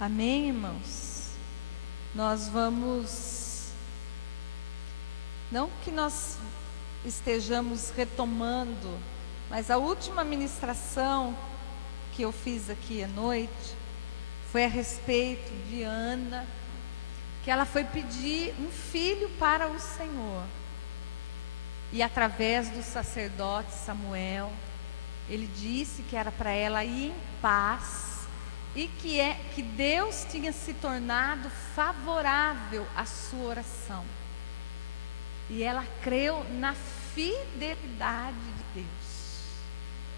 Amém, irmãos? Nós vamos, não que nós estejamos retomando, mas a última ministração que eu fiz aqui à noite foi a respeito de Ana, que ela foi pedir um filho para o Senhor. E através do sacerdote Samuel, ele disse que era para ela ir em paz e que Deus tinha se tornado favorável à sua oração. E ela creu na fidelidade de Deus.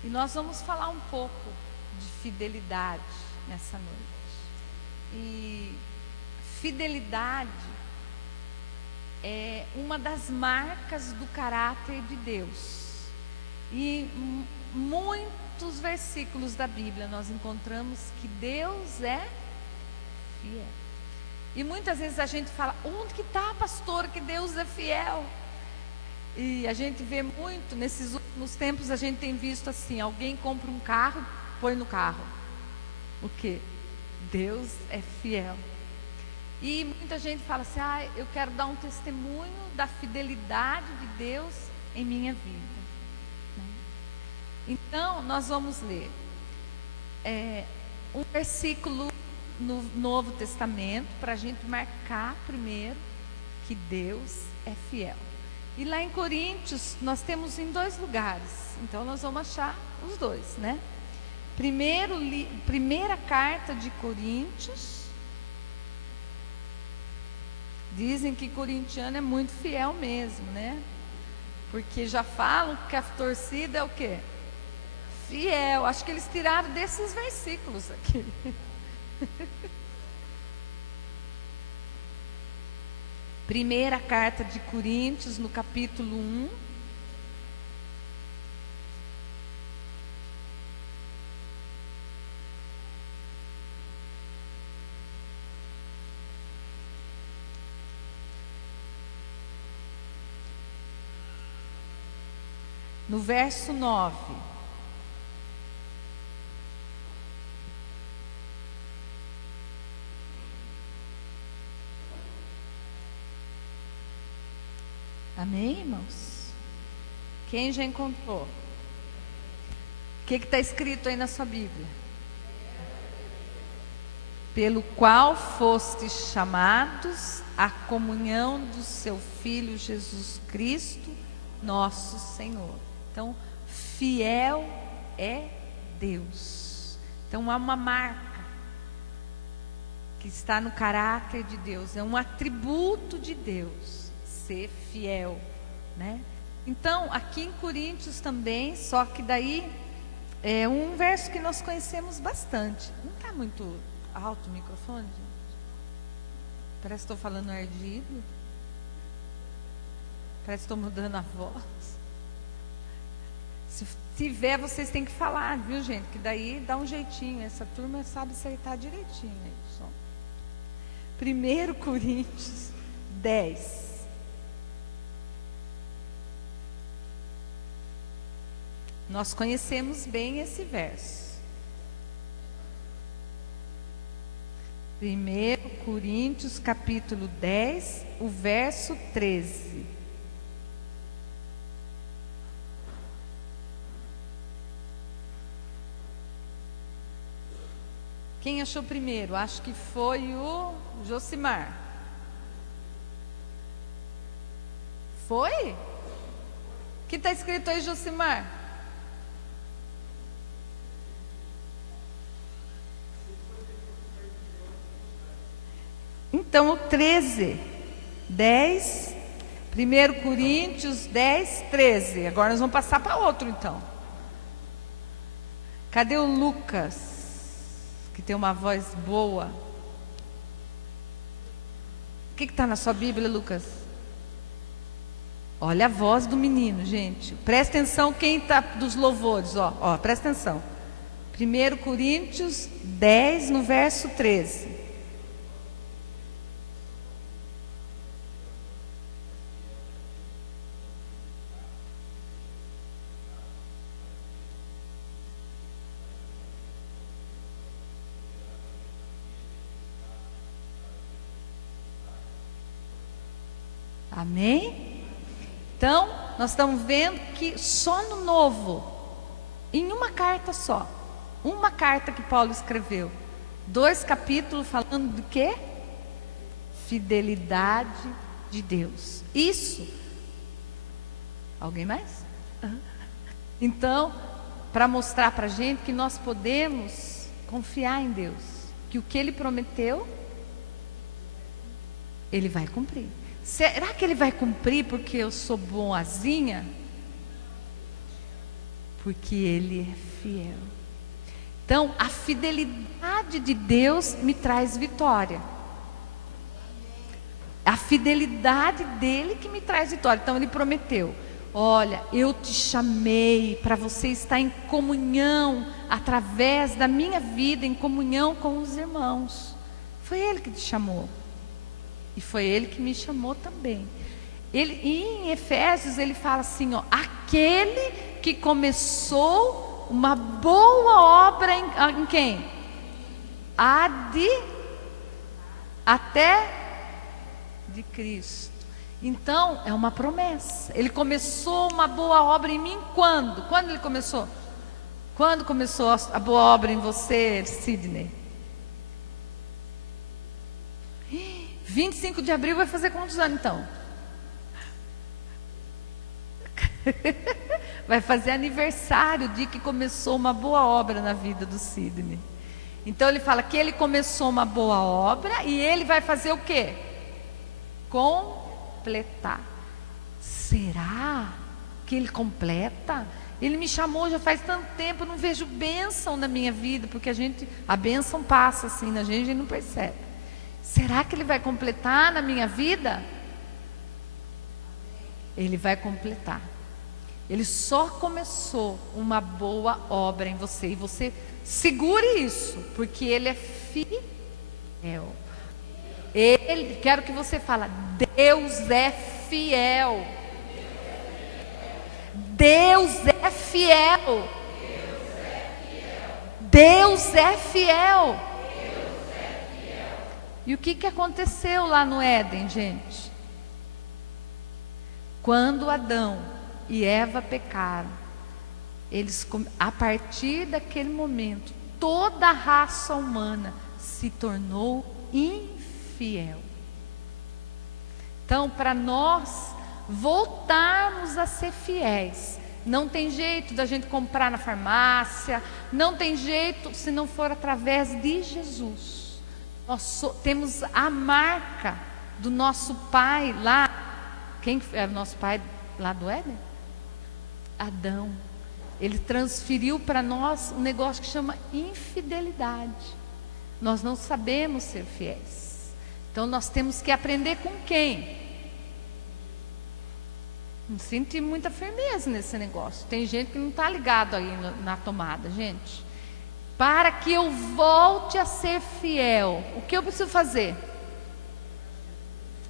E nós vamos falar um pouco de fidelidade nessa noite. E fidelidade é uma das marcas do caráter de Deus. E muitos versículos da Bíblia nós encontramos que Deus é fiel. E muitas vezes a gente fala: onde que está, pastor, que Deus é fiel? E a gente vê muito, nesses últimos tempos a gente tem visto assim: alguém compra um carro, põe no carro. O quê? Deus é fiel. E muita gente fala assim: eu quero dar um testemunho da fidelidade de Deus em minha vida. Então, nós vamos ler um versículo no Novo Testamento, para a gente marcar primeiro que Deus é fiel. E lá em Coríntios, nós temos em 2 lugares, então nós vamos achar os dois, né? Primeira carta de Coríntios. Dizem que corintiano é muito fiel mesmo, né? Porque já falam que a torcida é o quê? Fiel. Acho que eles tiraram desses versículos aqui. Primeira carta de Coríntios, no capítulo 1. No verso 9. Amém, irmãos? Quem já encontrou? O que está escrito aí na sua Bíblia? Pelo qual fostes chamados à comunhão do seu Filho Jesus Cristo, nosso Senhor. Então, fiel é Deus. Então, há uma marca que está no caráter de Deus, é um atributo de Deus, ser fiel, né? Então, aqui em Coríntios também, só que daí é um verso que nós conhecemos bastante. Não está muito alto o microfone, gente? Parece que estou falando ardido. Parece que estou mudando a voz. Se tiver, vocês têm que falar, viu, gente? Que daí dá um jeitinho. Essa turma sabe acertar direitinho aí, só. 1 Coríntios 10. Nós conhecemos bem esse verso. 1 Coríntios capítulo 10, o verso 13. Quem achou primeiro? Acho que foi o Josimar. Foi? O que está escrito aí, Josimar? Então, o 13, 10, 1 Coríntios 10, 13. Agora nós vamos passar para outro, então. Cadê o Lucas? Que tem uma voz boa. O que está na sua Bíblia, Lucas? Olha a voz do menino, gente. Presta atenção quem está dos louvores, ó, presta atenção. 1 Coríntios 10, no verso 13. Amém? Então, nós estamos vendo que só no Novo, em uma carta só, uma carta que Paulo escreveu, 2 capítulos falando do quê? Fidelidade de Deus. Isso. Alguém mais? Então, para mostrar para a gente que nós podemos confiar em Deus, que o que Ele prometeu, Ele vai cumprir. Será que Ele vai cumprir porque eu sou boazinha? Porque Ele é fiel. Então, a fidelidade de Deus me traz vitória. A fidelidade dele que me traz vitória. Então Ele prometeu: olha, eu te chamei para você estar em comunhão, através da minha vida, em comunhão com os irmãos. Foi Ele que te chamou. E foi Ele que me chamou também. E em Efésios ele fala assim, ó: aquele que começou uma boa obra em quem? Até de Cristo. Então é uma promessa. Ele começou uma boa obra em mim quando? Quando Ele começou? Quando começou a boa obra em você, Sidney? 25 de abril vai fazer quantos anos então? Vai fazer aniversário, o dia que começou uma boa obra na vida do Sidney. Então ele fala que ele começou uma boa obra e ele vai fazer o quê? Completar. Será que ele completa? Ele me chamou já faz tanto tempo, eu não vejo bênção na minha vida, porque a bênção passa assim na gente, a gente não percebe. Será que ele vai completar na minha vida? Ele vai completar. Ele só começou uma boa obra em você, e você segure isso, porque Ele é fiel. Quero que você fale: Deus é fiel. Deus é fiel. Deus é fiel. E o que aconteceu lá no Éden, gente? Quando Adão e Eva pecaram, a partir daquele momento, toda a raça humana se tornou infiel. Então, para nós voltarmos a ser fiéis, não tem jeito da gente comprar na farmácia, não tem jeito se não for através de Jesus. Nós temos a marca do nosso pai lá. Quem era o nosso pai lá do Éden? Adão. Ele transferiu para nós um negócio que chama infidelidade. Nós não sabemos ser fiéis. Então nós temos que aprender com quem? Não senti muita firmeza nesse negócio. Tem gente que não está ligado aí na tomada, gente. Para que eu volte a ser fiel, o que eu preciso fazer?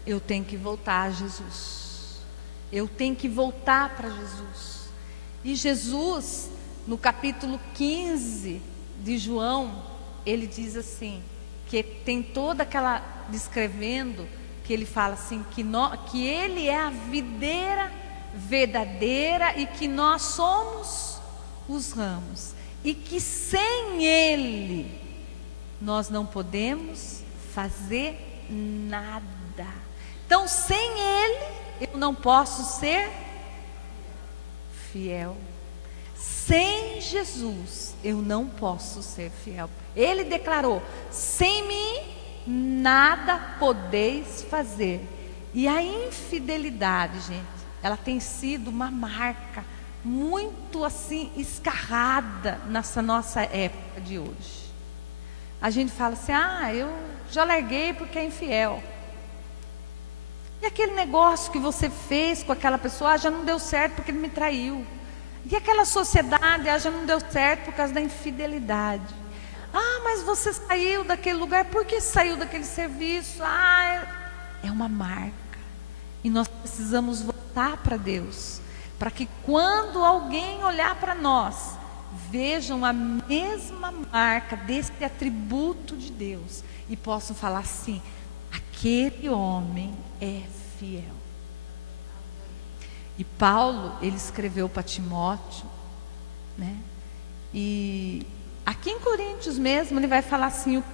Eu tenho que voltar a Jesus. Eu tenho que voltar para Jesus. E Jesus, no capítulo 15 de João, ele diz assim, que tem toda aquela descrevendo, que ele fala assim, que ele é a videira verdadeira e que nós somos os ramos. E que sem Ele nós não podemos fazer nada. Então, sem Ele eu não posso ser fiel. Sem Jesus eu não posso ser fiel. Ele declarou: sem mim nada podeis fazer. E a infidelidade, gente, ela tem sido uma marca muito assim escarrada nessa nossa época de hoje. A gente fala assim: eu já larguei porque é infiel. E aquele negócio que você fez com aquela pessoa, já não deu certo porque ele me traiu. E aquela sociedade, já não deu certo por causa da infidelidade. Mas você saiu daquele lugar, por que saiu daquele serviço? É uma marca. E nós precisamos voltar para Deus, para que quando alguém olhar para nós, vejam a mesma marca desse atributo de Deus e possam falar assim: aquele homem é fiel. E Paulo, ele escreveu para Timóteo, né? E aqui em Coríntios mesmo, ele vai falar assim: o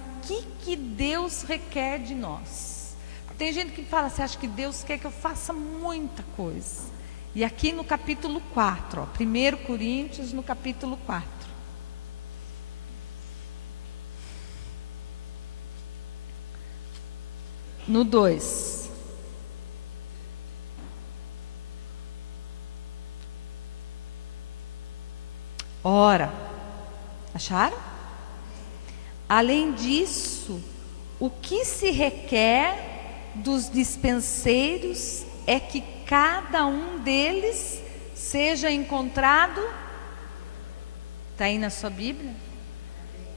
que Deus requer de nós? Tem gente que fala, você acha que Deus quer que eu faça muita coisa? E aqui no capítulo 4, 1 Coríntios, no capítulo 4. No 2. Ora, acharam? Além disso, o que se requer dos dispenseiros é que cada um deles seja encontrado. Está aí na sua Bíblia?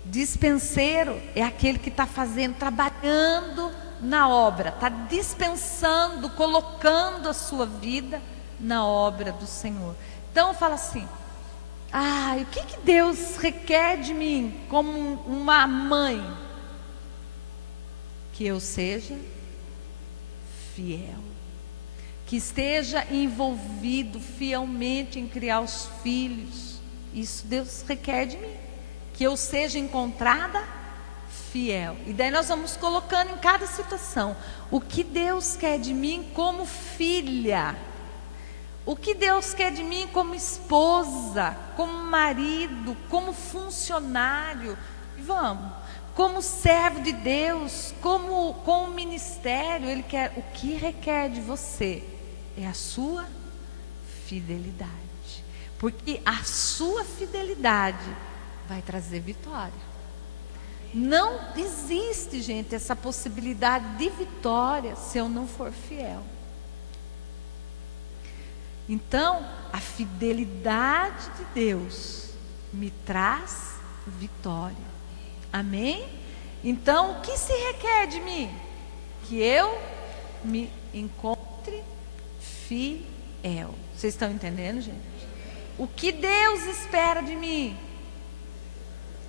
Dispenseiro é aquele que está fazendo, trabalhando na obra, está dispensando, colocando a sua vida na obra do Senhor. Então fala assim: o que Deus requer de mim como uma mãe? Que eu seja fiel, que esteja envolvido fielmente em criar os filhos. Isso Deus requer de mim, que eu seja encontrada fiel. E daí nós vamos colocando em cada situação o que Deus quer de mim como filha, o que Deus quer de mim como esposa, como marido, como funcionário, como servo de Deus, como com o ministério. Ele quer, o que requer de você é a sua fidelidade, porque a sua fidelidade vai trazer vitória. Não existe, gente, essa possibilidade de vitória se eu não for fiel. Então, a fidelidade de Deus me traz vitória. Amém? Então, o que se requer de mim? Que eu me encontre fiel. Vocês estão entendendo, gente? O que Deus espera de mim?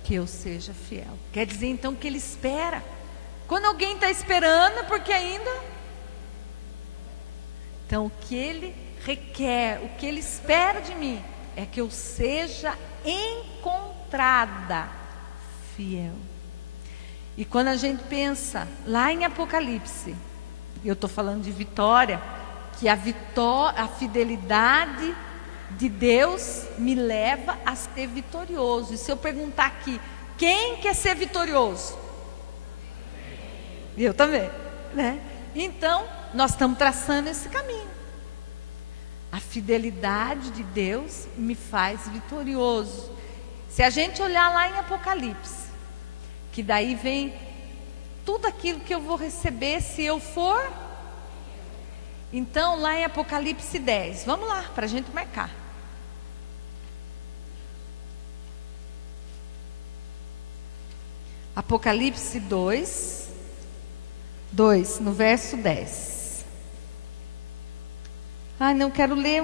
Que eu seja fiel. Quer dizer, então, que Ele espera. Quando alguém está esperando, é porque ainda... Então, o que Ele requer, o que Ele espera de mim, é que eu seja encontrada fiel. E quando a gente pensa lá em Apocalipse, eu estou falando de vitória, que a fidelidade de Deus me leva a ser vitorioso. E se eu perguntar aqui, quem quer ser vitorioso? Eu também, né? Então, nós estamos traçando esse caminho. A fidelidade de Deus me faz vitorioso. Se a gente olhar lá em Apocalipse, que daí vem tudo aquilo que eu vou receber se eu for. Então, lá em Apocalipse 10, vamos lá, para a gente marcar. Apocalipse 2, no verso 10. Não quero ler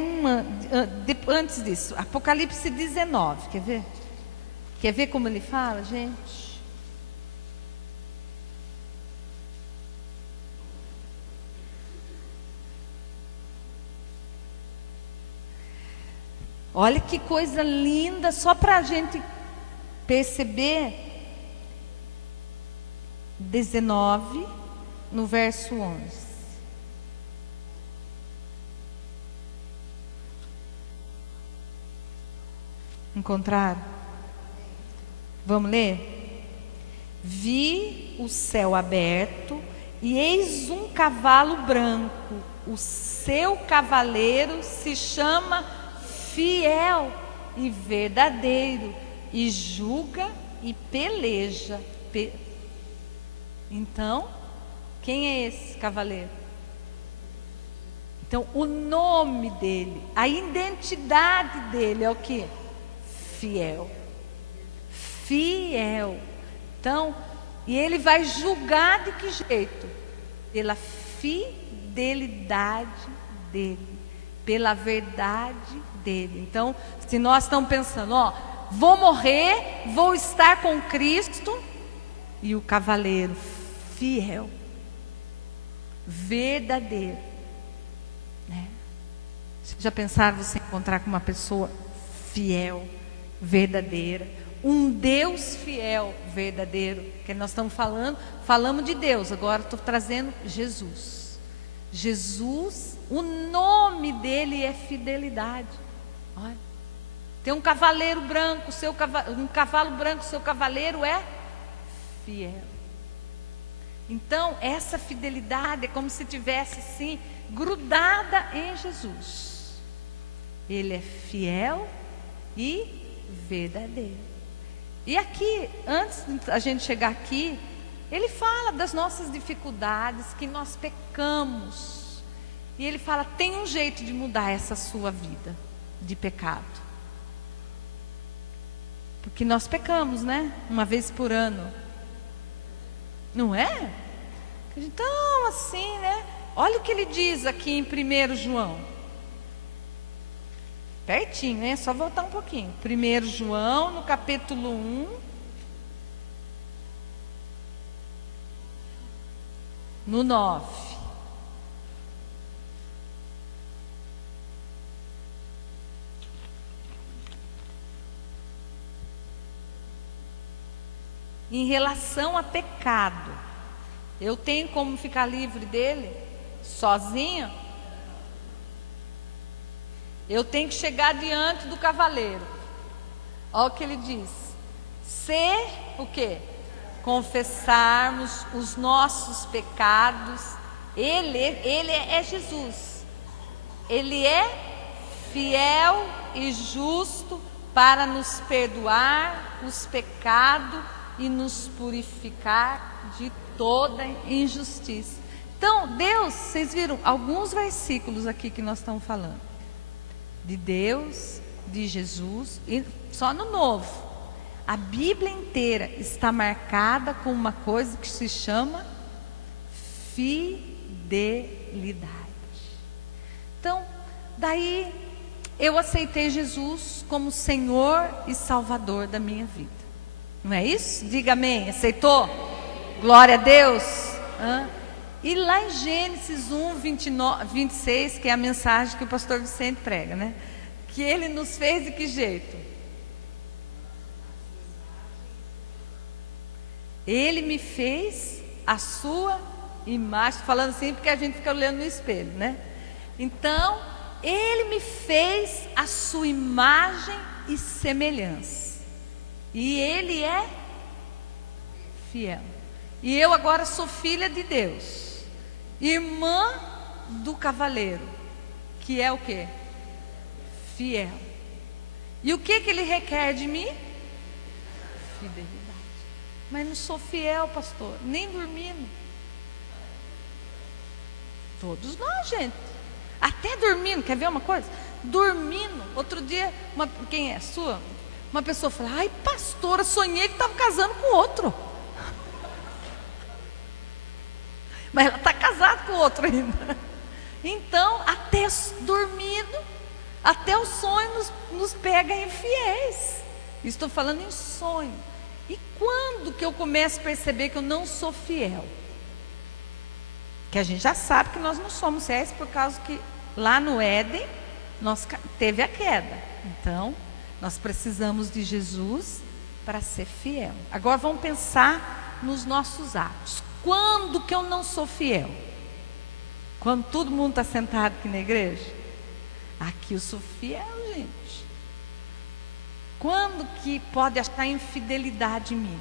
antes disso. Apocalipse 19, quer ver? Quer ver como ele fala, gente? Olha que coisa linda, só para a gente perceber. 19, no verso 11. Encontraram? Vamos ler? Vi o céu aberto e eis um cavalo branco. O seu cavaleiro se chama Fiel e Verdadeiro e julga e peleja. Então, quem é esse cavaleiro? Então, o nome dele, a identidade dele é o quê? Fiel. Fiel. Então, e ele vai julgar de que jeito? Pela fidelidade dele, pela verdade dele. Então, se nós estamos pensando, vou morrer, vou estar com Cristo, e o cavaleiro fiel, verdadeiro, né? Já pensaram você encontrar com uma pessoa fiel, verdadeira, um Deus fiel, verdadeiro? Que nós estamos falamos de Deus, agora estou trazendo Jesus. Jesus, o nome dele é fidelidade. Olha, tem um cavaleiro branco, um cavalo branco, seu cavaleiro é fiel. Então, essa fidelidade é como se tivesse assim, grudada em Jesus. Ele é fiel e verdadeiro. E aqui, antes da gente chegar aqui, ele fala das nossas dificuldades, que nós pecamos. E ele fala, tem um jeito de mudar essa sua vida de pecado. Porque nós pecamos, né? Uma vez por ano. Não é? Então, assim, né? Olha o que ele diz aqui em 1 João. Pertinho, né? Só voltar um pouquinho. 1 João, no capítulo 1. No 9. Em relação a pecado, eu tenho como ficar livre dele sozinho? Eu tenho que chegar diante do cavaleiro. Olha o que ele diz. Se o quê? Confessarmos os nossos pecados, ele é Jesus. Ele é fiel e justo para nos perdoar os pecados e nos purificar de toda injustiça. Então, Deus, vocês viram alguns versículos aqui que nós estamos falando. De Deus, de Jesus, e só no Novo. A Bíblia inteira está marcada com uma coisa que se chama fidelidade. Então, daí eu aceitei Jesus como Senhor e Salvador da minha vida. Não é isso? Diga amém. Aceitou? Glória a Deus. E lá em Gênesis 1, 26, que é a mensagem que o pastor Vicente prega, né? Que ele nos fez de que jeito? Ele me fez a sua imagem. Falando assim porque a gente fica olhando no espelho, né? Então, ele me fez a sua imagem e semelhança. E ele é fiel. E eu agora sou filha de Deus, irmã do cavaleiro, que é o quê? Fiel. E o que ele requer de mim? Fidelidade. Mas não sou fiel, pastor, nem dormindo. Todos nós, gente. Até dormindo, quer ver uma coisa? Dormindo, outro dia, quem é? Sua? Uma pessoa fala, ai pastora, sonhei que estava casando com outro. Mas ela está casada com outro ainda. Então, até dormindo, até o sonho nos pega infiéis. Estou falando em sonho. E quando que eu começo a perceber que eu não sou fiel? Que a gente já sabe que nós não somos fiéis por causa que lá no Éden teve a queda. Então, nós precisamos de Jesus para ser fiel. Agora vamos pensar nos nossos atos. Quando que eu não sou fiel? Quando todo mundo está sentado aqui na igreja? Aqui eu sou fiel, gente. Quando que pode achar infidelidade em mim?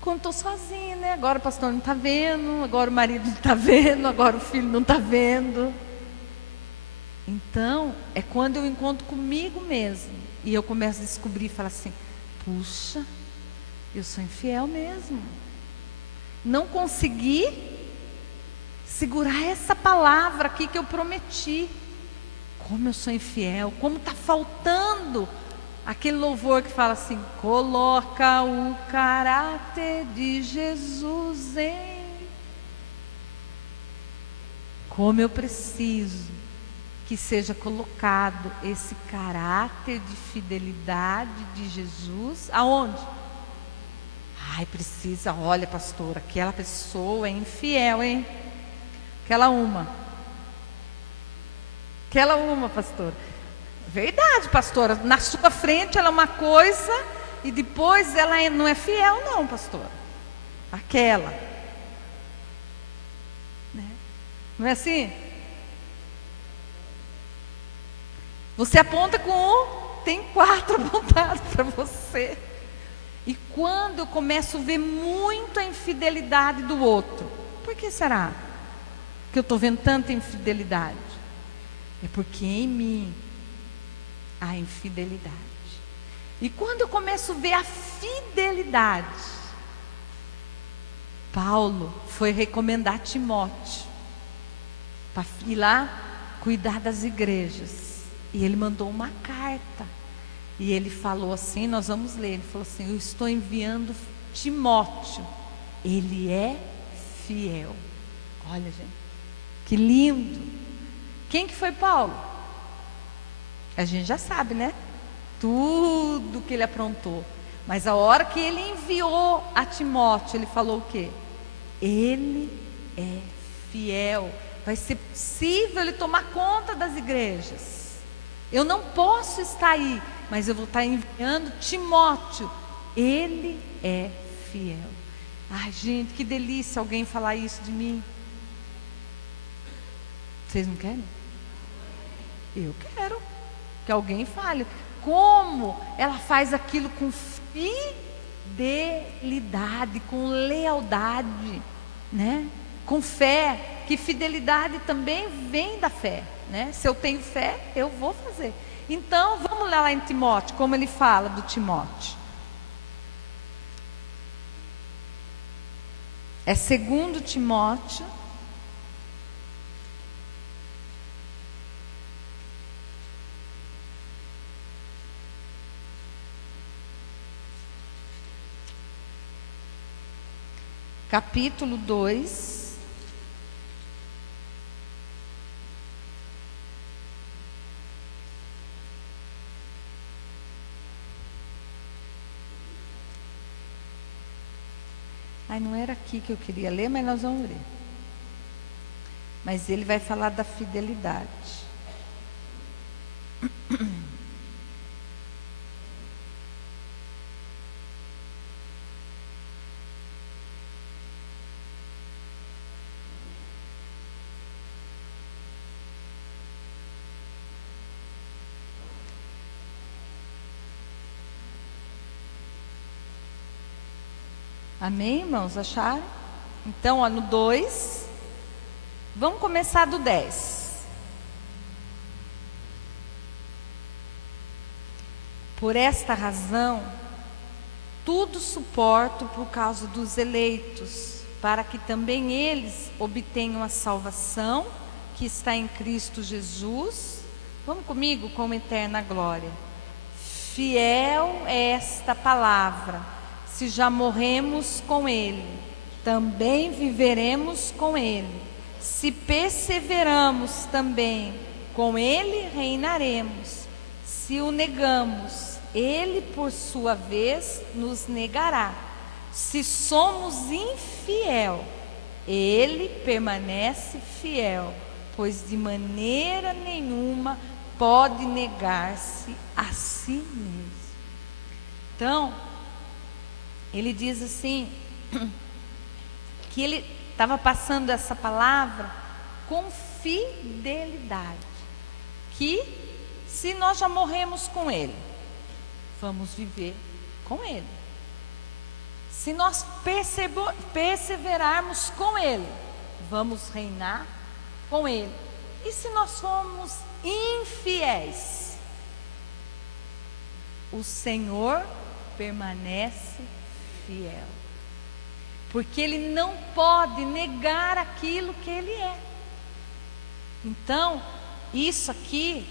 Quando estou sozinha, né? Agora o pastor não está vendo, agora o marido não está vendo, agora o filho não está vendo. Então, é quando eu encontro comigo mesmo. E eu começo a descobrir e falar assim, puxa, eu sou infiel mesmo. Não consegui segurar essa palavra aqui que eu prometi. Como eu sou infiel, como está faltando aquele louvor que fala assim, coloca o caráter de Jesus em... Como eu preciso que seja colocado esse caráter de fidelidade de Jesus, aonde? Ai, precisa, olha pastora, aquela pessoa é infiel, hein? Aquela uma. Aquela uma, pastora. Verdade, pastora. Na sua frente ela é uma coisa e depois ela não é fiel, não, pastora. Aquela. Né? Não é assim? Você aponta com um, tem 4 apontados para você. E quando eu começo a ver muito a infidelidade do outro, por que será que eu estou vendo tanta infidelidade? É porque em mim há infidelidade. E quando eu começo a ver a fidelidade, Paulo foi recomendar Timóteo para ir lá cuidar das igrejas. E ele mandou uma carta. E ele falou assim, nós vamos ler, ele falou assim: eu estou enviando Timóteo, ele é fiel. Olha, gente, que lindo. Quem que foi Paulo? A gente já sabe, né? Tudo que ele aprontou. Mas a hora que ele enviou a Timóteo, ele falou o quê? Ele é fiel. Vai ser possível ele tomar conta das igrejas. Eu não posso estar aí, mas eu vou estar enviando Timóteo. Ele é fiel. Ai, gente, que delícia alguém falar isso de mim. Vocês não querem? Eu quero que alguém fale. Como ela faz aquilo com fidelidade, com lealdade, né? Com fé. Que fidelidade também vem da fé, né? Se eu tenho fé, eu vou fazer. Então, vamos lá em Timóteo, como ele fala do Timóteo. É 2 Timóteo. Capítulo 2. Ai, não era aqui que eu queria ler, mas nós vamos ler. Mas ele vai falar da fidelidade. Amém, irmãos? Acharam? Então, ó, no 2, vamos começar do 10. Por esta razão, tudo suporto por causa dos eleitos, para que também eles obtenham a salvação que está em Cristo Jesus. Vamos comigo, com eterna glória. Fiel é esta palavra. Se já morremos com Ele, também viveremos com Ele. Se perseveramos também, com Ele reinaremos. Se o negamos, Ele por sua vez nos negará. Se somos infiel, Ele permanece fiel, pois de maneira nenhuma pode negar-se a si mesmo. Então, ele diz assim, que ele estava passando essa palavra com fidelidade, que se nós já morremos com Ele, vamos viver com Ele. Se nós perseverarmos com Ele, vamos reinar com Ele. E se nós formos infiéis, o Senhor permanece fiel, porque Ele não pode negar aquilo que Ele é. Então, isso aqui,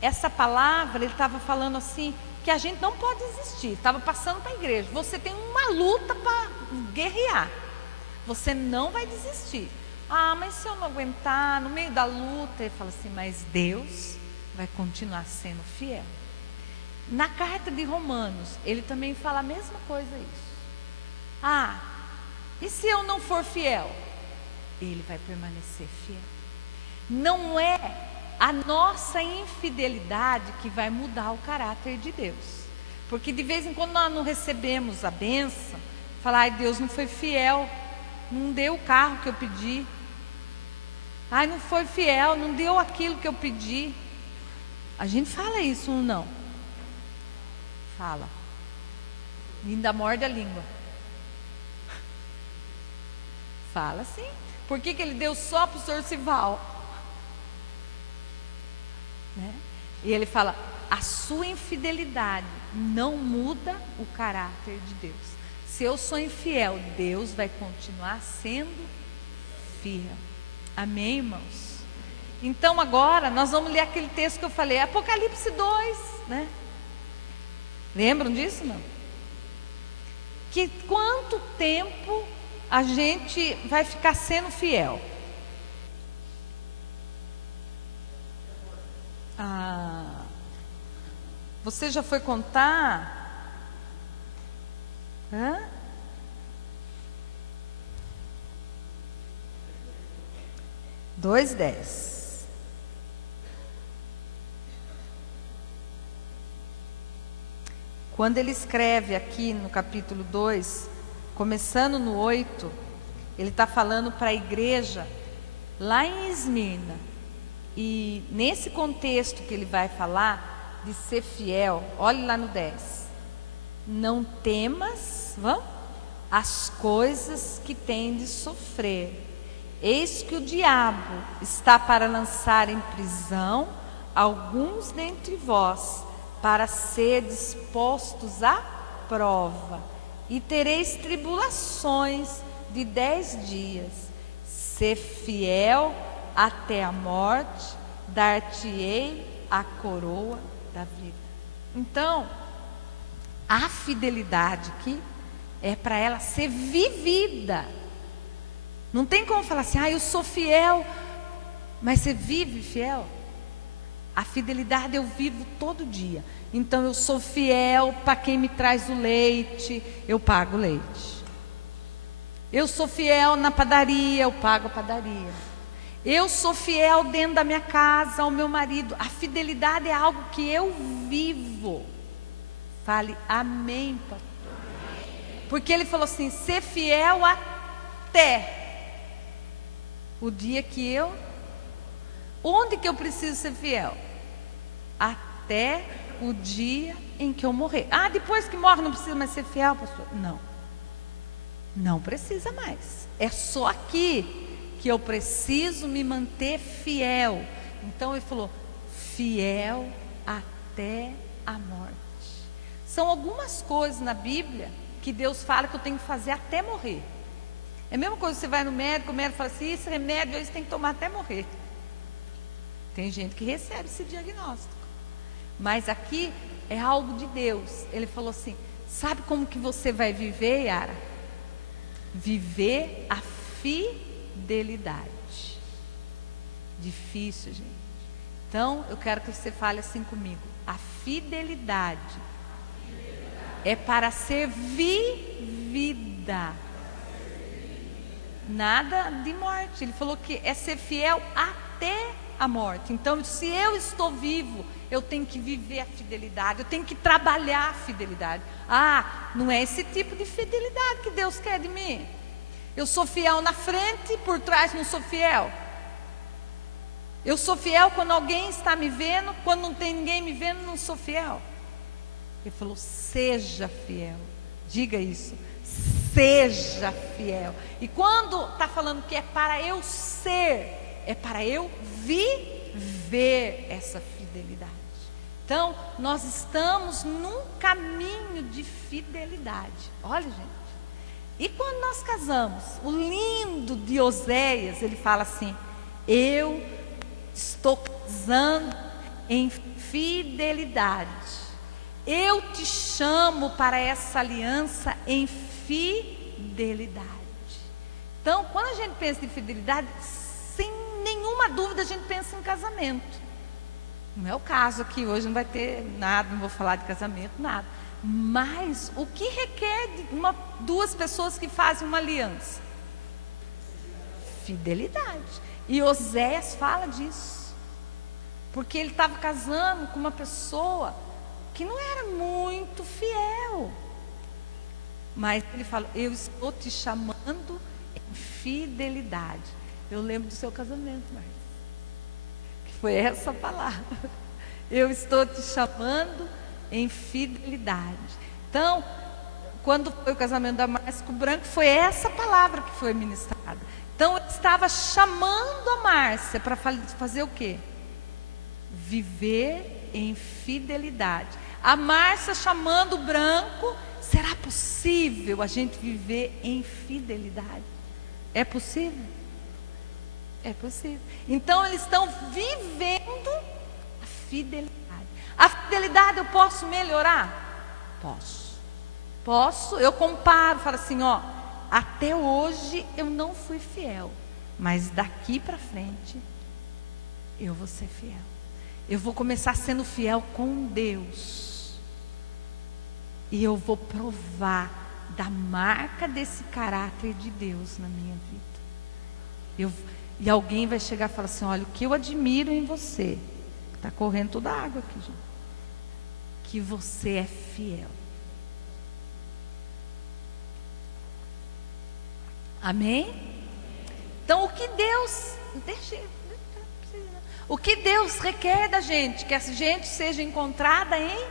essa palavra, ele estava falando assim, que a gente não pode desistir. Estava passando para a igreja, você tem uma luta para guerrear, você não vai desistir. Ah, mas se eu não aguentar, no meio da luta, ele fala assim, mas Deus vai continuar sendo fiel. Na carta de Romanos, ele também fala a mesma coisa isso. Ah, e se eu não for fiel? Ele vai permanecer fiel. Não é a nossa infidelidade que vai mudar o caráter de Deus. Porque de vez em quando nós não recebemos a bênção, falar, ai, Deus não foi fiel, não deu o carro que eu pedi. Ai, não foi fiel, não deu aquilo que eu pedi. A gente fala isso ou não? Fala. E ainda morde a língua. Fala sim. Por que ele deu só para o senhor Sival? Né? E ele fala, a sua infidelidade não muda o caráter de Deus. Se eu sou infiel, Deus vai continuar sendo fiel. Amém, irmãos? Então agora nós vamos ler aquele texto que eu falei, Apocalipse 2, né? Lembram disso, não? Que quanto tempo a gente vai ficar sendo fiel? Você já foi contar? 2:10. Quando ele escreve aqui no capítulo 2, começando no 8, ele está falando para a igreja lá em Esmirna. E nesse contexto que ele vai falar de ser fiel, olhe lá no 10. Não temas as coisas que tem de sofrer. Eis que o diabo está para lançar em prisão alguns dentre vós, para seres postos à prova, e tereis tribulações de 10 dias. Ser fiel até a morte, dar-te-ei a coroa da vida. Então, a fidelidade aqui é para ela ser vivida. Não tem como falar assim, eu sou fiel, mas você vive fiel? A fidelidade eu vivo todo dia. Então eu sou fiel para quem me traz o leite, eu pago o leite. Eu sou fiel na padaria, eu pago a padaria. Eu sou fiel dentro da minha casa ao meu marido. A fidelidade é algo que eu vivo. Fale amém, pastor. Porque ele falou assim, ser fiel até o dia que eu... Onde que eu preciso ser fiel? Até o dia em que eu morrer. Depois que morre não precisa mais ser fiel, pastor? Não. Não precisa mais. É só aqui que eu preciso me manter fiel. Então ele falou, fiel até a morte. São algumas coisas na Bíblia que Deus fala que eu tenho que fazer até morrer. É a mesma coisa, você vai no médico, o médico fala assim, esse remédio aí você tem que tomar até morrer. Tem gente que recebe esse diagnóstico. Mas aqui é algo de Deus. Ele falou assim, sabe como que você vai viver, Yara? Viver a fidelidade. Difícil, gente. Então, eu quero que você fale assim comigo. A fidelidade é para ser vivida. Nada de morte. Ele falou que é ser fiel até a morte. Então, se eu estou vivo, eu tenho que viver a fidelidade, eu tenho que trabalhar a fidelidade. Não é esse tipo de fidelidade que Deus quer de mim. Eu sou fiel na frente, por trás não sou fiel. Eu sou fiel quando alguém está me vendo, quando não tem ninguém me vendo, não sou fiel. Ele falou, seja fiel. Diga isso, seja fiel. E quando está falando que é para eu ser, é para eu viver essa fidelidade. Então, nós estamos num caminho de fidelidade. Olha, gente. E quando nós casamos, o lindo de Oséias, ele fala assim, eu estou casando em fidelidade. Eu te chamo para essa aliança em fidelidade. Então, quando a gente pensa em fidelidade, sem nenhuma dúvida a gente pensa em casamento. Não é o caso aqui, hoje não vai ter nada, não vou falar de casamento, nada. Mas o que requer de duas pessoas que fazem uma aliança? Fidelidade. E Oséias fala disso. Porque ele estava casando com uma pessoa que não era muito fiel. Mas ele fala: eu estou te chamando em fidelidade. Eu lembro do seu casamento, Marcos, que foi essa palavra. Eu estou te chamando em fidelidade. Então, quando foi o casamento da Márcia com o Branco, foi essa palavra que foi ministrada. Então, ele estava chamando a Márcia para fazer o quê? Viver em fidelidade. A Márcia chamando o Branco. Será possível a gente viver em fidelidade? É possível? É possível. Então, eles estão vivendo a fidelidade. A fidelidade eu posso melhorar? Posso. Eu comparo, falo assim, ó, até hoje eu não fui fiel, mas daqui para frente eu vou ser fiel. Eu vou começar sendo fiel com Deus. E eu vou provar da marca desse caráter de Deus na minha vida. E alguém vai chegar e falar assim: olha, o que eu admiro em você, está correndo toda a água aqui, gente, que você é fiel. Amém? Então, o que Deus requer da gente? Que a gente seja encontrada em...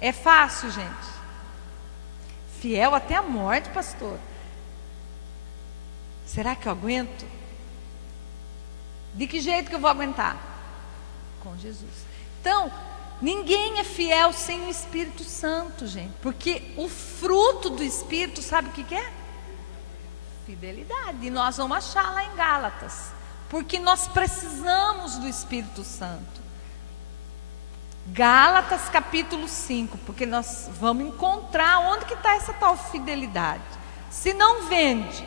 É fácil, gente? Fiel até a morte, pastor. Será que eu aguento? De que jeito que eu vou aguentar? Com Jesus. Então, ninguém é fiel sem o Espírito Santo, gente. Porque o fruto do Espírito, sabe o que é? Fidelidade. E nós vamos achar lá em Gálatas. Porque nós precisamos do Espírito Santo. Gálatas capítulo 5. Porque nós vamos encontrar onde que está essa tal fidelidade. Se não vende,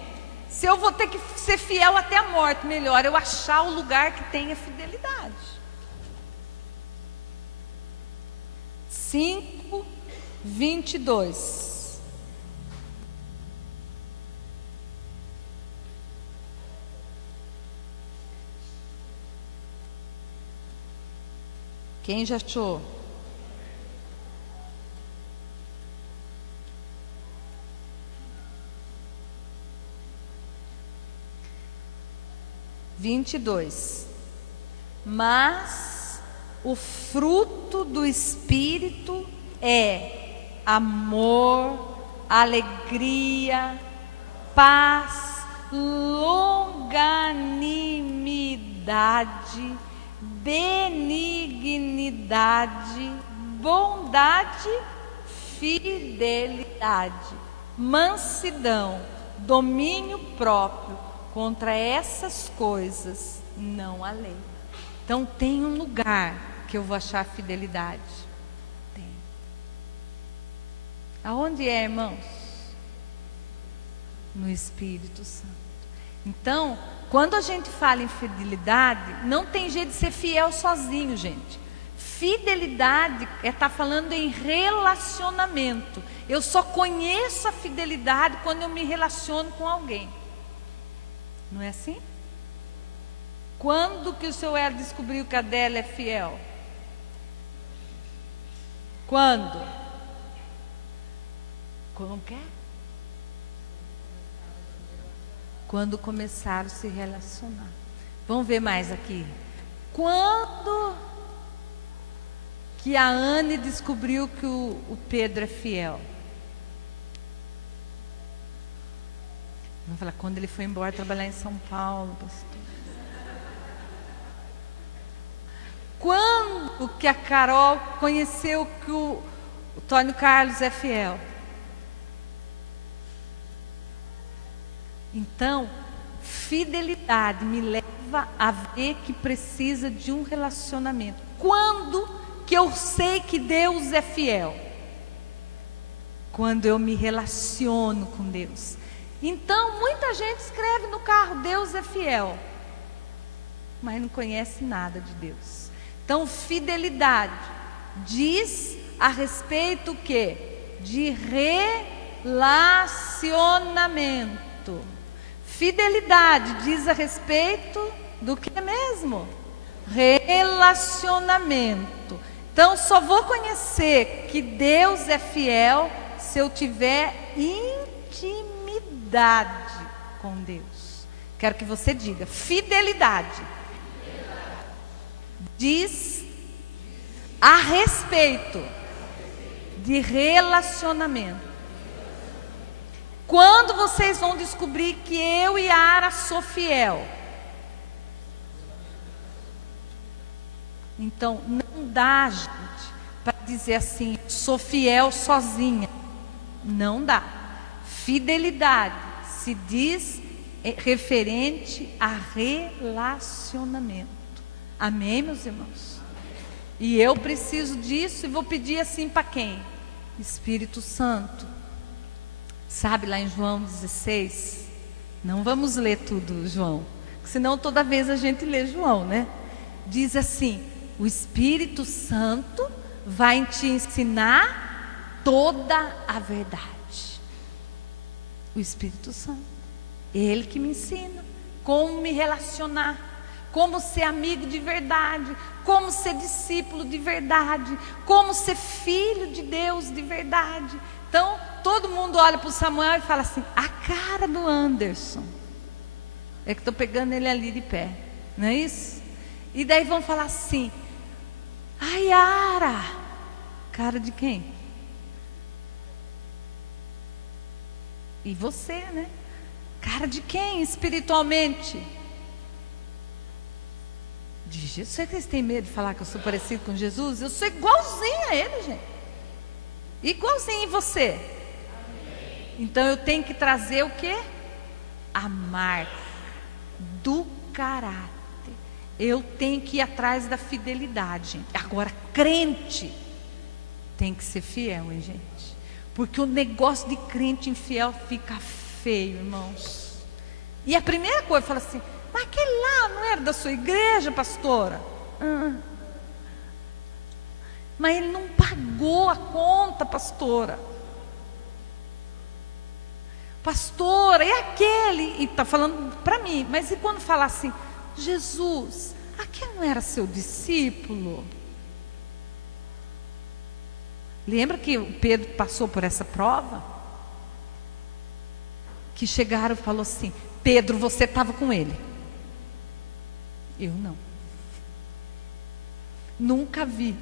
se eu vou ter que ser fiel até a morte, melhor eu achar o lugar que tenha fidelidade. 5:22. Quem já achou? Mas o fruto do Espírito é amor, alegria, paz, longanimidade, benignidade, bondade, fidelidade, mansidão, domínio próprio. Contra essas coisas não há lei. Então tem um lugar que eu vou achar fidelidade. Tem. Aonde é, irmãos? No Espírito Santo. Então, quando a gente fala em fidelidade, não tem jeito de ser fiel sozinho, gente. Fidelidade é estar falando em relacionamento. Eu só conheço a fidelidade quando eu me relaciono com alguém. Não é assim? Quando que o seu Hélio descobriu que a Adélia é fiel? Quando? Como quer? Quando começaram a se relacionar. Vamos ver mais aqui. Quando que a Anne descobriu que o Pedro é fiel? Vamos falar, quando ele foi embora trabalhar em São Paulo, pastor. Quando que a Carol conheceu que o Tônio Carlos é fiel? Então, fidelidade me leva a ver que precisa de um relacionamento. Quando que eu sei que Deus é fiel? Quando eu me relaciono com Deus. Então, muita gente escreve no carro: Deus é fiel, mas não conhece nada de Deus. Então, fidelidade diz a respeito o quê? De relacionamento. Fidelidade diz a respeito do que mesmo? Relacionamento. Então, só vou conhecer que Deus é fiel se eu tiver intimidade com Deus. Quero que você diga: fidelidade diz a respeito de relacionamento. Quando vocês vão descobrir que eu e Ara sou fiel? Então, não dá, gente, para dizer assim, sou fiel sozinha. Não dá. Fidelidade se diz referente a relacionamento. Amém, meus irmãos? E eu preciso disso e vou pedir assim para quem? Espírito Santo. Sabe lá em João 16? Não vamos ler tudo, João, senão toda vez a gente lê João, né? Diz assim: o Espírito Santo vai te ensinar toda a verdade. O Espírito Santo, Ele que me ensina como me relacionar, como ser amigo de verdade, como ser discípulo de verdade, como ser filho de Deus de verdade. Então, todo mundo olha para o Samuel e fala assim: a cara do Anderson. É que estou pegando ele ali de pé, não é isso? E daí vão falar assim: a Yara. Cara de quem? E você, né? Cara de quem espiritualmente? De Jesus. Será que vocês têm medo de falar que eu sou parecido com Jesus? Eu sou igualzinho a ele, gente. Igualzinho em você. Então eu tenho que trazer o quê? A marca do caráter. Eu tenho que ir atrás da fidelidade, gente. Agora, crente tem que ser fiel, hein, gente? Porque o negócio de crente infiel fica feio, irmãos. E a primeira coisa, fala assim: mas aquele lá não era da sua igreja, pastora? Mas ele não pagou a conta, pastora. Pastora, é aquele, e está falando para mim, mas e quando falar assim: Jesus, aquele não era seu discípulo? Lembra que o Pedro passou por essa prova? Que chegaram e falou assim: Pedro, você estava com ele. Eu não. Nunca vi.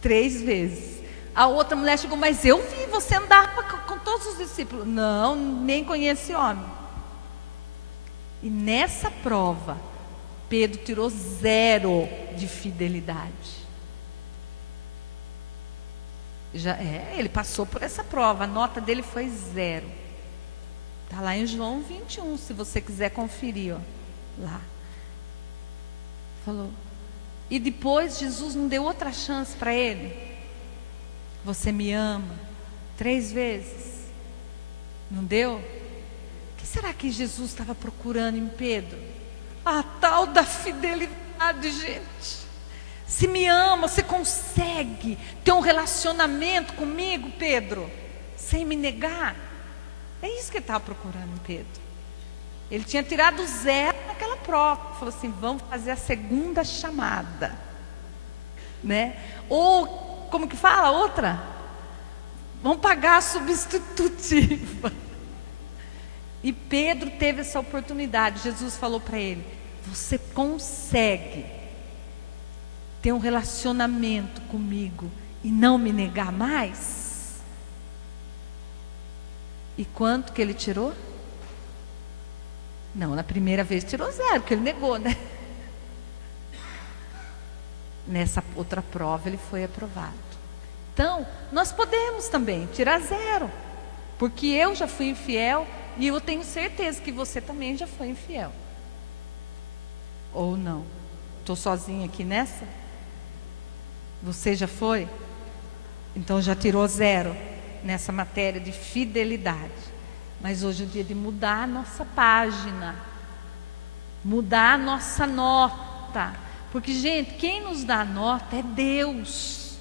3 vezes. A outra mulher chegou: mas eu vi você andar com todos os discípulos. Não, nem conheço esse homem. E nessa prova, Pedro tirou 0 de fidelidade. Ele passou por essa prova, a nota dele foi 0. Está lá em João 21, se você quiser conferir, ó, lá. Falou. E depois Jesus não deu outra chance para ele. Você me ama 3 vezes. Não deu? O que será que Jesus estava procurando em Pedro? A tal da fidelidade, gente. Se me ama, você consegue ter um relacionamento comigo, Pedro, sem me negar? É isso que ele estava procurando em Pedro. Ele tinha tirado 0 naquela prova. Falou assim: vamos fazer a segunda chamada, né? Ou, como que fala outra? Vamos pagar a substitutiva. E Pedro teve essa oportunidade. Jesus falou para ele: você consegue ter um relacionamento comigo e não me negar mais? E quanto que ele tirou? Não, na primeira vez tirou 0, porque ele negou, né? Nessa outra prova ele foi aprovado. Então, nós podemos também tirar 0, porque eu já fui infiel e eu tenho certeza que você também já foi infiel. Ou não? Estou sozinha aqui nessa? Você já foi? Então já tirou 0 nessa matéria de fidelidade. Mas hoje é o dia de mudar a nossa página, mudar a nossa nota. Porque, gente, quem nos dá a nota é Deus.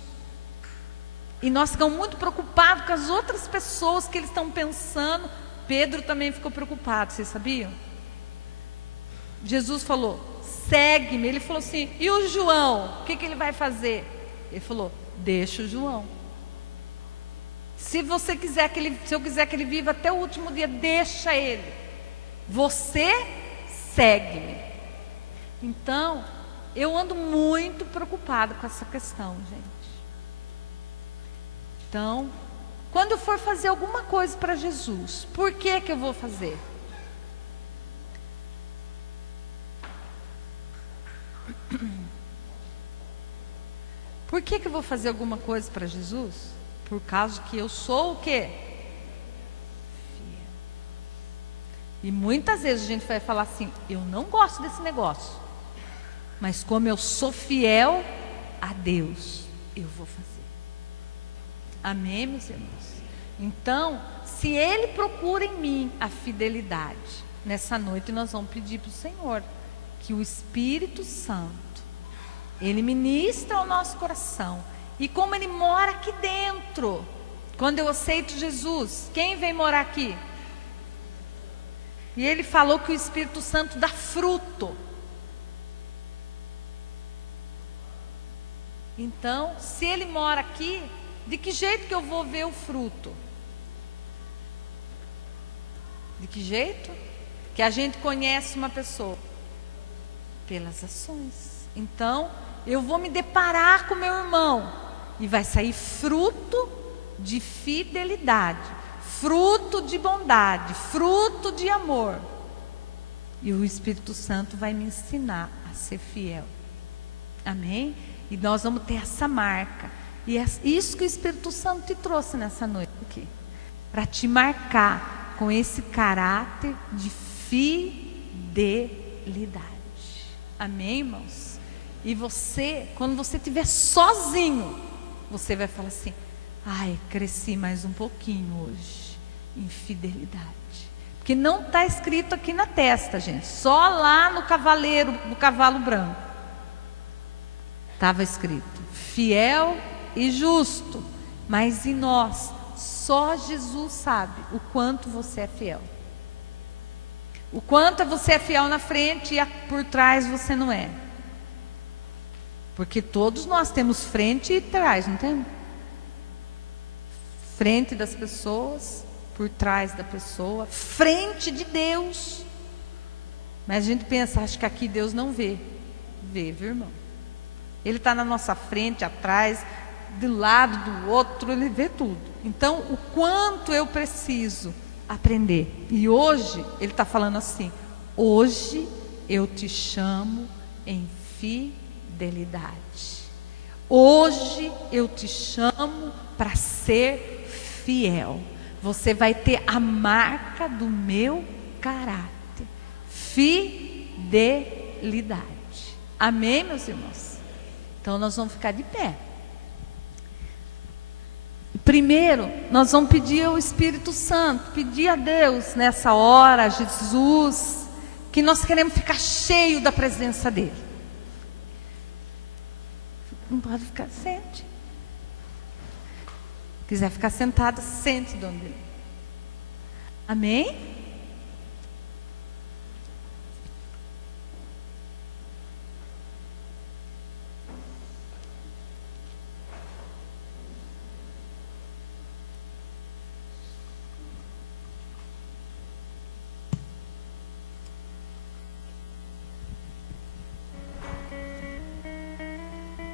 E nós ficamos muito preocupados com as outras pessoas que eles estão pensando. Pedro também ficou preocupado, vocês sabiam? Jesus falou, segue-me. Ele falou assim, e o João? O que ele vai fazer? Ele falou, deixa o João. Se eu quiser que ele viva até o último dia, deixa ele. Você segue-me. Então, eu ando muito preocupada com essa questão, gente. Então, quando eu for fazer alguma coisa para Jesus, por que eu vou fazer? Por que eu vou fazer alguma coisa para Jesus? Por causa que eu sou o quê? Fiel. E muitas vezes a gente vai falar assim, eu não gosto desse negócio, mas como eu sou fiel a Deus, eu vou fazer. Amém, meus irmãos? Então, se Ele procura em mim a fidelidade, nessa noite nós vamos pedir para o Senhor que o Espírito Santo, Ele ministra ao nosso coração. E como Ele mora aqui dentro, quando eu aceito Jesus, quem vem morar aqui? E Ele falou que o Espírito Santo dá fruto. Então, se Ele mora aqui, de que jeito que eu vou ver o fruto? De que jeito? Que a gente conhece uma pessoa? Pelas ações. Então, eu vou me deparar com meu irmão e vai sair fruto de fidelidade, fruto de bondade, fruto de amor. E o Espírito Santo vai me ensinar a ser fiel. Amém? E nós vamos ter essa marca. E é isso que o Espírito Santo te trouxe nessa noite aqui, para te marcar com esse caráter de fidelidade. Amém, irmãos? E você, quando você estiver sozinho, você vai falar assim, ai, cresci mais um pouquinho hoje, em fidelidade. Porque não está escrito aqui na testa, gente, só lá no cavalo branco. Estava escrito, fiel e justo, mas em nós, só Jesus sabe o quanto você é fiel. O quanto você é fiel na frente e por trás você não é. Porque todos nós temos frente e trás, não tem? Frente das pessoas, por trás da pessoa, frente de Deus. Mas a gente pensa, acho que aqui Deus não vê. Vê, viu, irmão? Ele está na nossa frente, atrás, do lado do outro, Ele vê tudo. Então, o quanto eu preciso aprender. E hoje, Ele está falando assim, hoje eu te chamo em fidelidade. Hoje eu te chamo para ser fiel. Você vai ter a marca do meu caráter. Fidelidade. Amém, meus irmãos? Então nós vamos ficar de pé. Primeiro, nós vamos pedir ao Espírito Santo, pedir a Deus nessa hora, a Jesus, que nós queremos ficar cheio da presença dEle. Não pode ficar, sente. Quiser ficar sentado, sente de onde ele. Amém?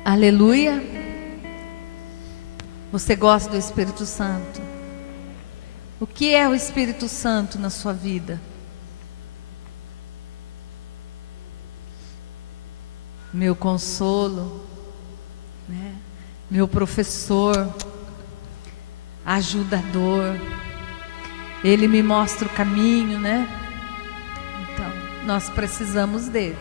Aleluia. Você gosta do Espírito Santo? O que é o Espírito Santo na sua vida? Meu consolo, né? Meu professor, ajudador. Ele me mostra o caminho, né? Então, nós precisamos dele.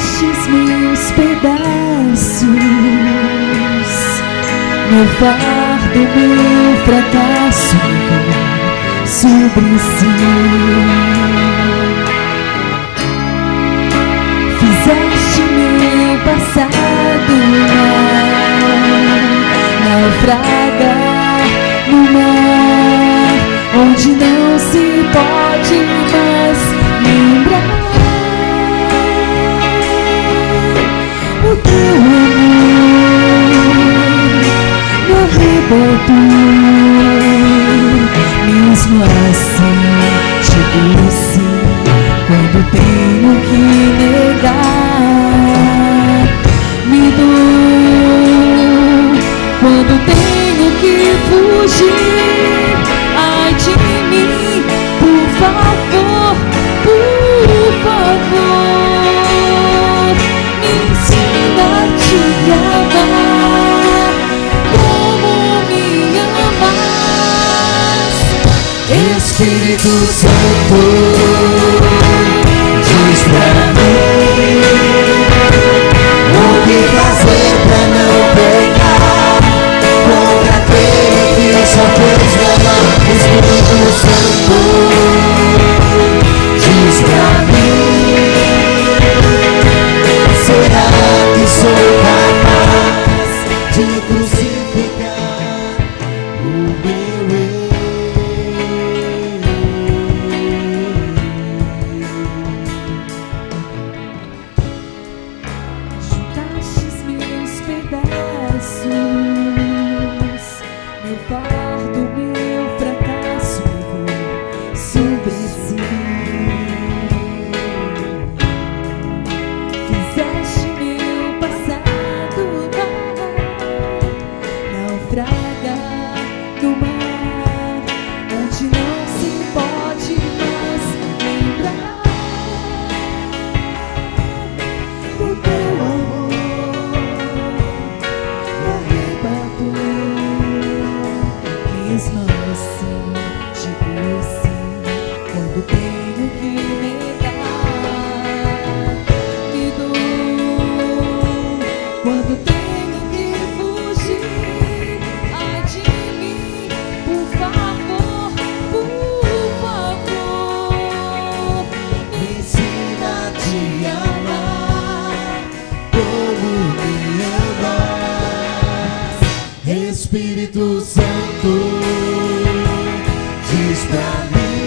Fizestes meus pedaços, meu fardo, meu fracasso sobre si. Fizeste meu passado naufragar no mar, onde não se pode mais lembrar. O teu amor me arrebatou, mesmo assim chegou sim, quando tenho que negar, me dou, quando tenho que fugir. Ai de mim, por favor, me ensina a te amar como me amas. Espírito Santo, diz pra mim o que fazer pra não pecar contra aquele que só fez me amar. Espírito Santo, diz pra mim, será que sou capaz de crucificar o meu erro? Juntastes meus pedaços, meu fardo, meu fracasso sobre si. Fizeste meu passado naufragar no mar, onde não se pode mais lembrar. O teu amor me arrebatou, mesmo assim digo sim, quando tenho que negar, me dou, quando tenho que fugir. Ai de mim, por favor, me ensina a te amar como me amas. Espírito Santo, diz pra mim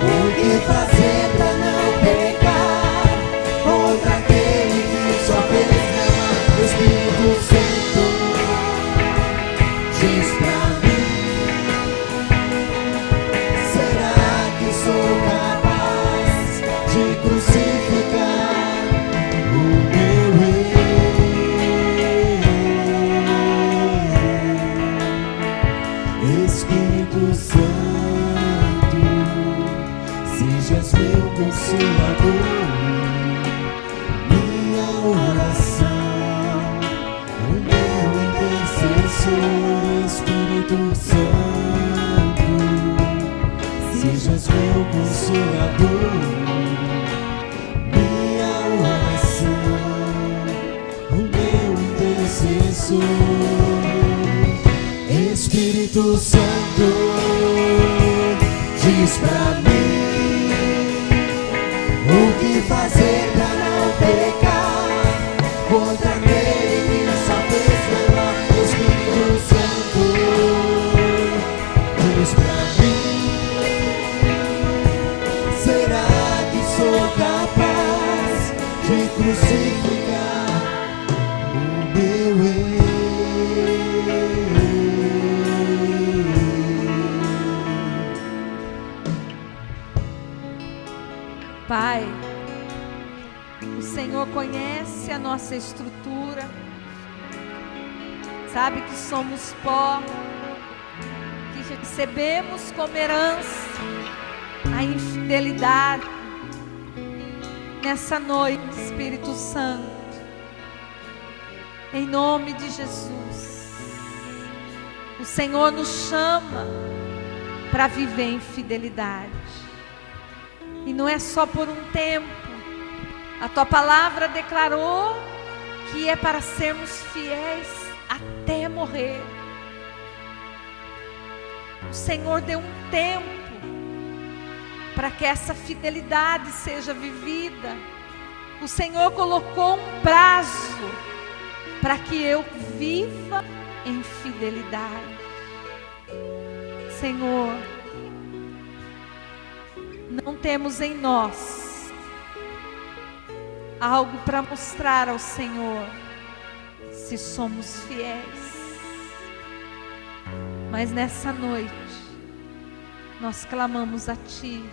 o que fazer pra não pecar contra aquele que só fez me amar. Espírito Santo, diz pra mim, será que sou capaz de crucificar o meu erro? Espírito Santo, sejas meu consolador, minha oração, o meu intercessor. Espírito Santo, sejas meu consolador, minha oração, o meu intercessor. Espírito Santo, diz pra mim o que fazer pra não pecar contra aquele que só fez me amar. Espírito Santo, diz pra mim, será que sou capaz de crucificar o meu erro? Pai, o Senhor conhece a nossa estrutura, sabe que somos pó, que recebemos como herança a infidelidade. Nessa noite, Espírito Santo, em nome de Jesus, o Senhor nos chama para viver em fidelidade. E não é só por um tempo, A tua palavra declarou que é para sermos fiéis até morrer. O Senhor deu um tempo para que essa fidelidade seja vivida. O Senhor colocou um prazo para que eu viva em fidelidade. Senhor, não temos em nós algo para mostrar ao Senhor se somos fiéis. Mas nessa noite nós clamamos a Ti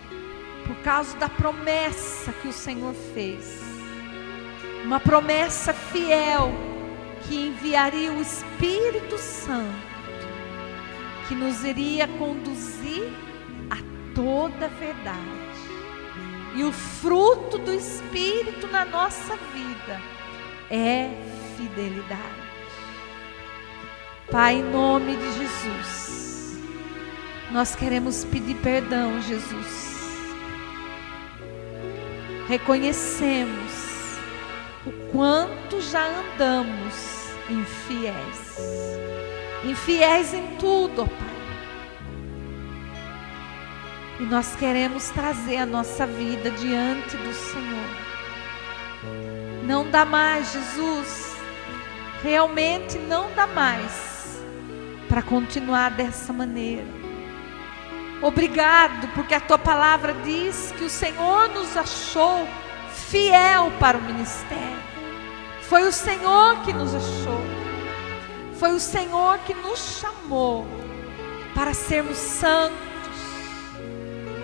por causa da promessa que o Senhor fez. Uma promessa fiel que enviaria o Espírito Santo, que nos iria conduzir a toda a verdade. E o fruto do Espírito na nossa vida é fidelidade. Pai, em nome de Jesus, nós queremos pedir perdão, Jesus. Reconhecemos o quanto já andamos infiéis em tudo, ó Pai. E nós queremos trazer a nossa vida diante do Senhor. Não dá mais, Jesus, realmente não dá mais para continuar dessa maneira. Obrigado, porque a Tua palavra diz que o Senhor nos achou fiel para o ministério. Foi o Senhor que nos achou. Foi o Senhor que nos chamou para sermos santos,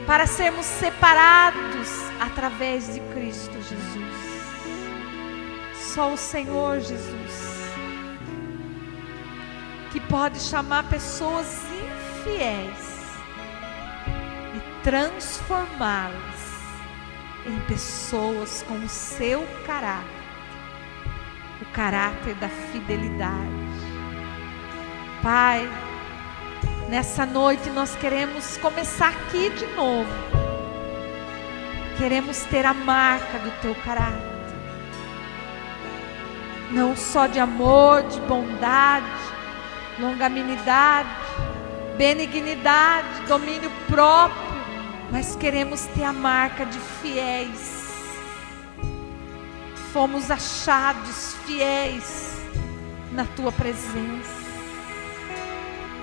para sermos separados através de Cristo Jesus. Só o Senhor Jesus que pode chamar pessoas infiéis e transformá-las em pessoas com o seu caráter, o caráter da fidelidade. Pai, nessa noite nós queremos começar aqui de novo. Queremos ter a marca do Teu caráter. Não só de amor, de bondade, longanimidade, benignidade, domínio próprio, mas queremos ter a marca de fiéis. Fomos achados fiéis na Tua presença.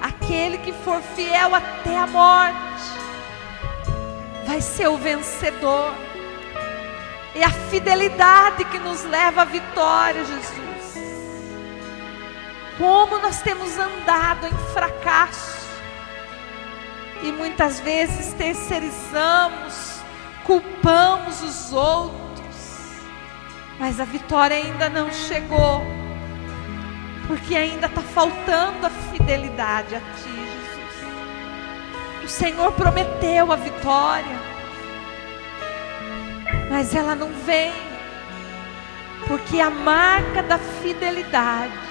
Aquele que for fiel até a morte vai ser o vencedor. É a fidelidade que nos leva à vitória, Jesus. Como nós temos andado em fracasso e muitas vezes terceirizamos, culpamos os outros, mas a vitória ainda não chegou, porque ainda está faltando a fidelidade a Ti, Jesus. O Senhor prometeu a vitória, mas ela não vem, porque a marca da fidelidade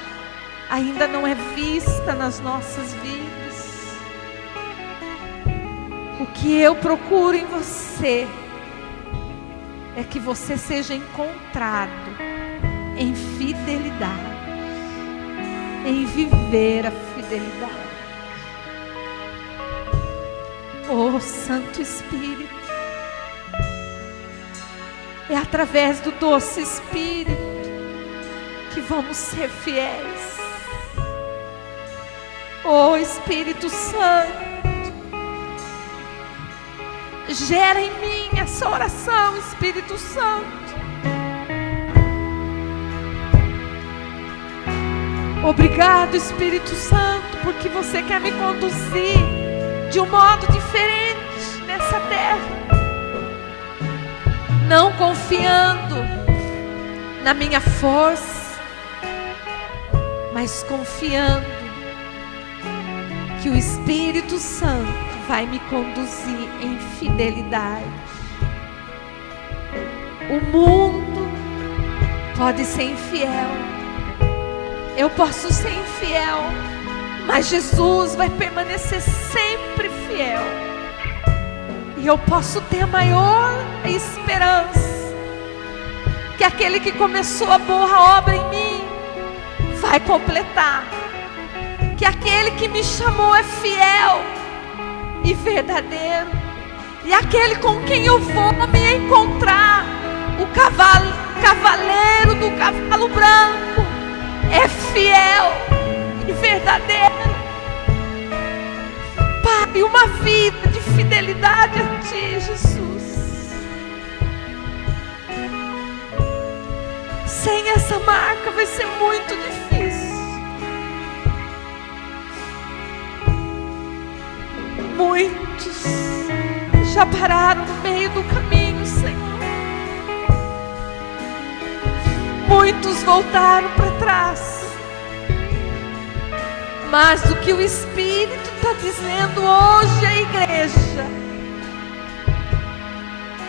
ainda não é vista nas nossas vidas. O que eu procuro em você é que você seja encontrado em fidelidade, em viver a fidelidade. Oh, Santo Espírito, é através do doce Espírito que vamos ser fiéis. Oh, Espírito Santo, gera em mim essa oração, Espírito Santo. Obrigado, Espírito Santo, porque você quer me conduzir de um modo diferente nessa terra. Não confiando na minha força, mas confiando que o Espírito Santo vai me conduzir em fidelidade. O mundo pode ser infiel, eu posso ser infiel, mas Jesus vai permanecer sempre fiel. E eu posso ter a maior esperança que aquele que começou a boa obra em mim vai completar, que aquele que me chamou é fiel e verdadeiro, e aquele com quem eu vou me encontrar, o cavaleiro do cavalo branco, é fiel e verdadeiro. Pai, uma vida de fidelidade a Ti, Jesus. Sem essa marca vai ser muito difícil. Muitos já pararam no meio do caminho, Senhor. Muitos voltaram para trás. Mas o que o Espírito está dizendo hoje à igreja: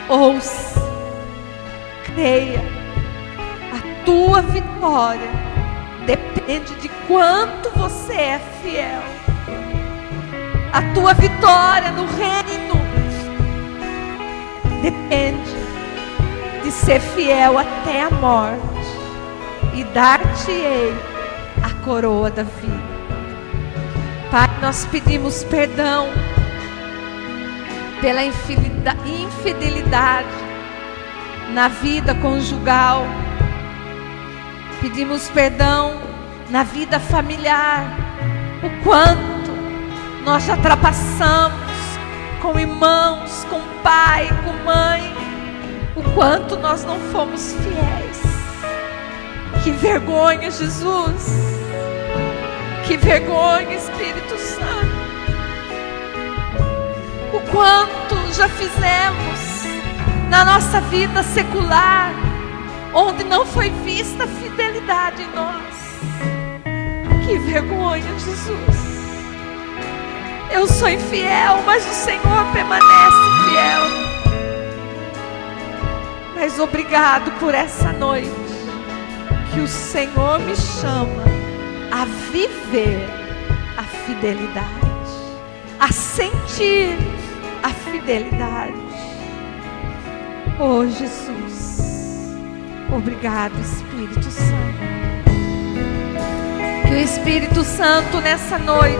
ouça, creia, a tua vitória depende de quanto você é fiel. A tua vitória no reino depende de ser fiel até a morte, e dar-te-ei a coroa da vida. Pai, nós pedimos perdão pela infidelidade na vida conjugal. Pedimos perdão na vida familiar. O quanto nós já ultrapassamos com irmãos, com pai, com mãe. O quanto nós não fomos fiéis. Que vergonha, Jesus. Que vergonha, Espírito Santo. O quanto já fizemos na nossa vida secular, onde não foi vista a fidelidade em nós. Que vergonha, Jesus. Eu sou infiel, mas o Senhor permanece fiel. Mas obrigado por essa noite, que o Senhor me chama a viver a fidelidade, a sentir a fidelidade. Oh, Jesus, obrigado, Espírito Santo. Que o Espírito Santo nessa noite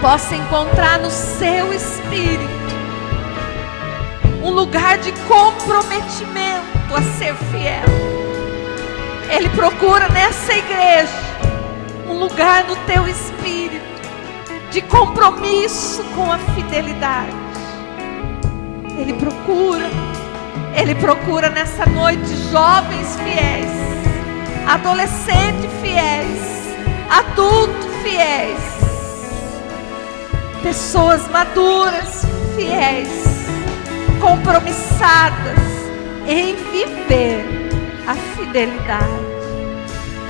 possa encontrar no seu espírito um lugar de comprometimento a ser fiel. Ele procura nessa igreja um lugar no teu espírito de compromisso com a fidelidade. Ele procura nessa noite jovens fiéis, adolescentes fiéis, adultos fiéis, pessoas maduras, fiéis, compromissadas em viver a fidelidade.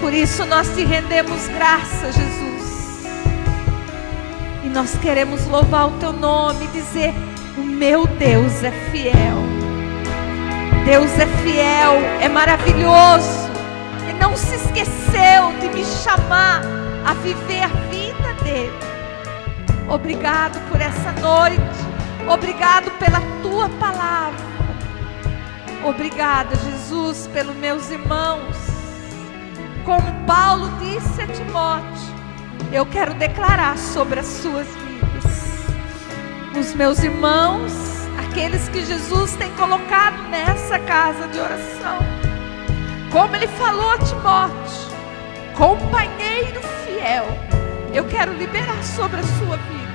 Por isso nós te rendemos graças, Jesus. E nós queremos louvar o teu nome e dizer: o meu Deus é fiel. Deus é fiel, é maravilhoso. E não se esqueceu de me chamar a viver a vida dele. Obrigado por essa noite. Obrigado pela tua palavra. Obrigada, Jesus, pelos meus irmãos. Como Paulo disse a Timóteo, eu quero declarar sobre as suas vidas. Os meus irmãos, aqueles que Jesus tem colocado nessa casa de oração, como ele falou a Timóteo, companheiro fiel, eu quero liberar sobre a sua vida.